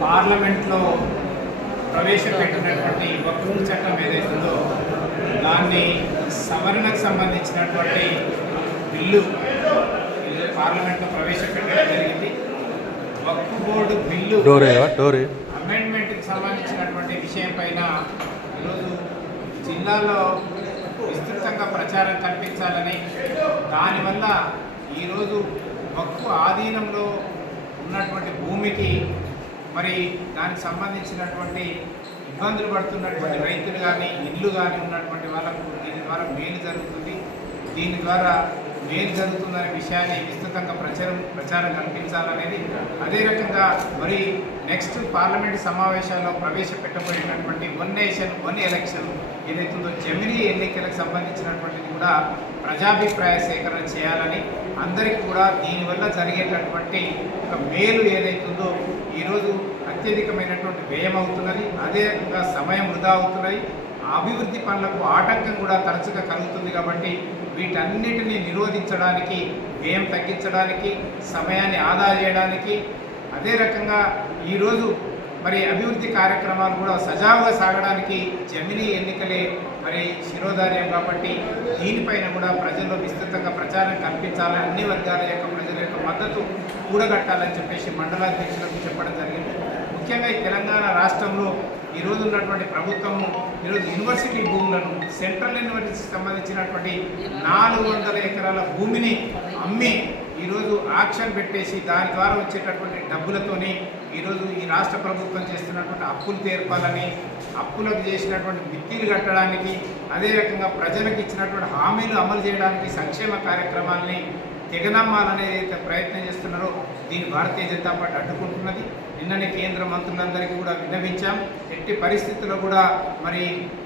పార్లమెంట్లో ప్రవేశపెట్టినటువంటి వక్ఫ్ చట్టం ఏదైతుందో దాన్ని సవరణకు సంబంధించినటువంటి బిల్లు పార్లమెంట్లో ప్రవేశపెట్టడం జరిగింది. వక్ఫ్ బోర్డు బిల్లు అమెండ్మెంట్కి సంబంధించినటువంటి విషయం పైన ఈరోజు జిల్లాలో విస్తృతంగా ప్రచారం కల్పించాలని, దానివల్ల ఈరోజు వక్ఫ్ ఆధీనంలో ఉన్నటువంటి భూమికి మరి దానికి సంబంధించినటువంటి ఇబ్బందులు పడుతున్నటువంటి రైతులు కానీ ఇల్లు కానీ ఉన్నటువంటి వాళ్ళకు దీని ద్వారా మేలు జరుగుతుంది. దీని ద్వారా మేలు జరుగుతుందనే విషయాన్ని విస్తృతంగా ప్రచారం కల్పించాలనేది, అదే రకంగా మరి నెక్స్ట్ పార్లమెంటు సమావేశాల్లో ప్రవేశపెట్టబడినటువంటి వన్ నేషన్ వన్ ఎలక్షన్ ఏదైతుందో జమినీ ఎన్నికలకు సంబంధించినటువంటిది కూడా ప్రజాభిప్రాయ సేకరణ చేయాలని, అందరికీ కూడా దీనివల్ల జరిగేటటువంటి ఒక మేలు ఏదైతుందో ఈరోజు అత్యధికమైనటువంటి వ్యయం అవుతున్నది, అదే రకంగా సమయం వృధా అవుతున్నది, అభివృద్ధి పనులకు ఆటంకం కూడా తరచుగా కలుగుతుంది. కాబట్టి వీటన్నిటిని నిరోధించడానికి, వ్యయం తగ్గించడానికి, సమయాన్ని ఆదా చేయడానికి, అదే రకంగా ఈరోజు మరి అభివృద్ధి కార్యక్రమాలు కూడా సజావుగా సాగడానికి జమినీ ఎన్నికలే మరి శిరోధార్యం. కాబట్టి దీనిపైన కూడా ప్రజల్లో విస్తృతంగా ప్రచారం కల్పించాలని, అన్ని వర్గాల యొక్క ప్రజల యొక్క మద్దతు కూడగట్టాలని చెప్పేసి మండలాధ్యక్షులకు చెప్పడం జరిగింది. ముఖ్యంగా ఈ తెలంగాణ రాష్ట్రంలో ఈరోజు ఉన్నటువంటి ప్రభుత్వము ఈరోజు యూనివర్సిటీ భూములను, సెంట్రల్ యూనివర్సిటీకి సంబంధించినటువంటి 400 ఎకరాల భూమిని అమ్మి ఈరోజు ఆక్షన్ పెట్టేసి దాని ద్వారా వచ్చేటటువంటి డబ్బులతోని ఈరోజు ఈ రాష్ట్ర ప్రభుత్వం చేస్తున్నటువంటి అప్పులు తీర్పాలని, అప్పులకు చేసినటువంటి మిత్తిలు కట్టడానికి, అదే రకంగా ప్రజలకు ఇచ్చినటువంటి హామీలు అమలు చేయడానికి, సంక్షేమ కార్యక్రమాలని తెగనమ్మాలనే ప్రయత్నం చేస్తున్నారో దీన్ని భారతీయ జనతా పార్టీ అడ్డుకుంటున్నది. నిన్ననే కేంద్ర మంత్రులందరికీ కూడా విన్నవించాం. ఎట్టి పరిస్థితుల్లో కూడా మరి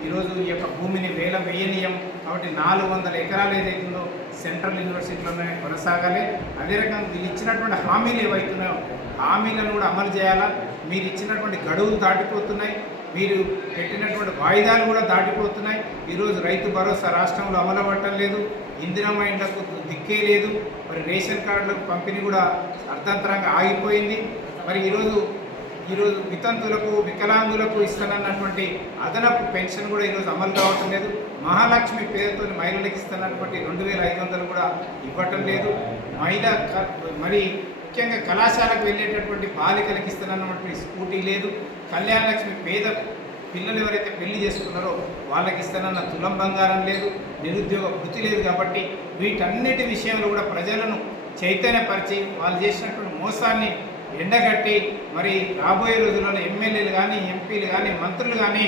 ఈరోజు ఈ యొక్క భూమిని వేయనీయం. కాబట్టి 400 ఎకరాలు ఏదైతుందో సెంట్రల్ యూనివర్సిటీలోనే కొనసాగాలి. అదే రకంగా వీళ్ళు ఇచ్చినటువంటి హామీలు ఏవైతున్నాయో హామీలను కూడా అమలు చేయాలా. మీరు ఇచ్చినటువంటి గడువులు దాటిపోతున్నాయి, మీరు పెట్టినటువంటి వాయిదాలు కూడా దాటిపోతున్నాయి. ఈరోజు రైతు భరోసా రాష్ట్రంలో అమలు అవ్వటం లేదు, ఇందిరమ్మ ఇండ్లకు దిక్కే లేదు, మరి రేషన్ కార్డులకు పంపిణీ కూడా అర్థంతరంగా ఆగిపోయింది. మరి ఈరోజు వితంతులకు, వికలాంగులకు ఇస్తానన్నటువంటి అదనపు పెన్షన్ కూడా ఈరోజు అమలు కావటం లేదు. మహాలక్ష్మి పేరుతో మహిళలకు ఇస్తున్నటువంటి 2500 కూడా ఇవ్వటం లేదు. మరి ముఖ్యంగా కళాశాలకు వెళ్ళేటటువంటి బాలికలకు ఇస్తున్నటువంటి స్కూటీ లేదు. కళ్యాణ లక్ష్మి పేద పిల్లలు ఎవరైతే పెళ్లి చేసుకున్నారో వాళ్ళకి ఇస్తానన్న తులం బంగారం లేదు, నిరుద్యోగ వృత్తి లేదు. కాబట్టి వీటన్నిటి విషయంలో కూడా ప్రజలను చైతన్యపరిచి వాళ్ళు చేసినటువంటి మోసాన్ని ఎండగట్టి మరి రాబోయే రోజుల్లో ఎమ్మెల్యేలు కానీ, ఎంపీలు కానీ, మంత్రులు కానీ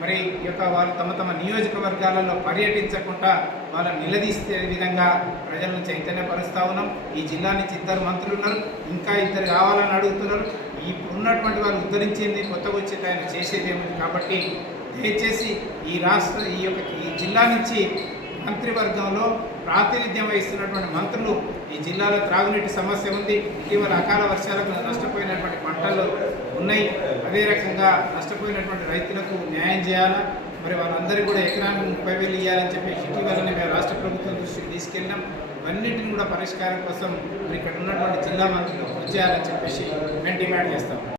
మరి యొక్క వాళ్ళు తమ నియోజకవర్గాలలో పర్యటించకుండా వాళ్ళని నిలదీసే విధంగా ప్రజలను చైతన్యపరుస్తూ ఉన్నాం. ఈ జిల్లా నుంచి 2 మంత్రులు ఉన్నారు, ఇంకా 2 కావాలని అడుగుతున్నారు. ఇప్పుడు ఉన్నటువంటి వాళ్ళు ఉద్ధరించింది, కొత్తగా వచ్చేది ఆయన చేసేది ఏముంది. కాబట్టి దయచేసి ఈ జిల్లా నుంచి మంత్రివర్గంలో ప్రాతినిధ్యం వహిస్తున్నటువంటి మంత్రులు ఈ జిల్లాలో త్రాగునీటి సమస్య ఉంది. ఇటీవల అకాల వర్షాలకు నష్టపోయినటువంటి పంటలు ఉన్నాయి. అదే రకంగా నష్టపోయినటువంటి రైతులకు న్యాయం చేయాలా. మరి వాళ్ళందరికీ కూడా ఎకరానికి 30,000 ఇవ్వాలని చెప్పి ఇటీవలనే మేము రాష్ట్ర ప్రభుత్వం దృష్టికి తీసుకెళ్ళినాం. ఇవన్నిటిని కూడా పరిష్కారం కోసం మరి ఇక్కడ ఉన్నటువంటి జిల్లా మంత్రులు కృషి చేయాలని చెప్పేసి మేము డిమాండ్ చేస్తాం.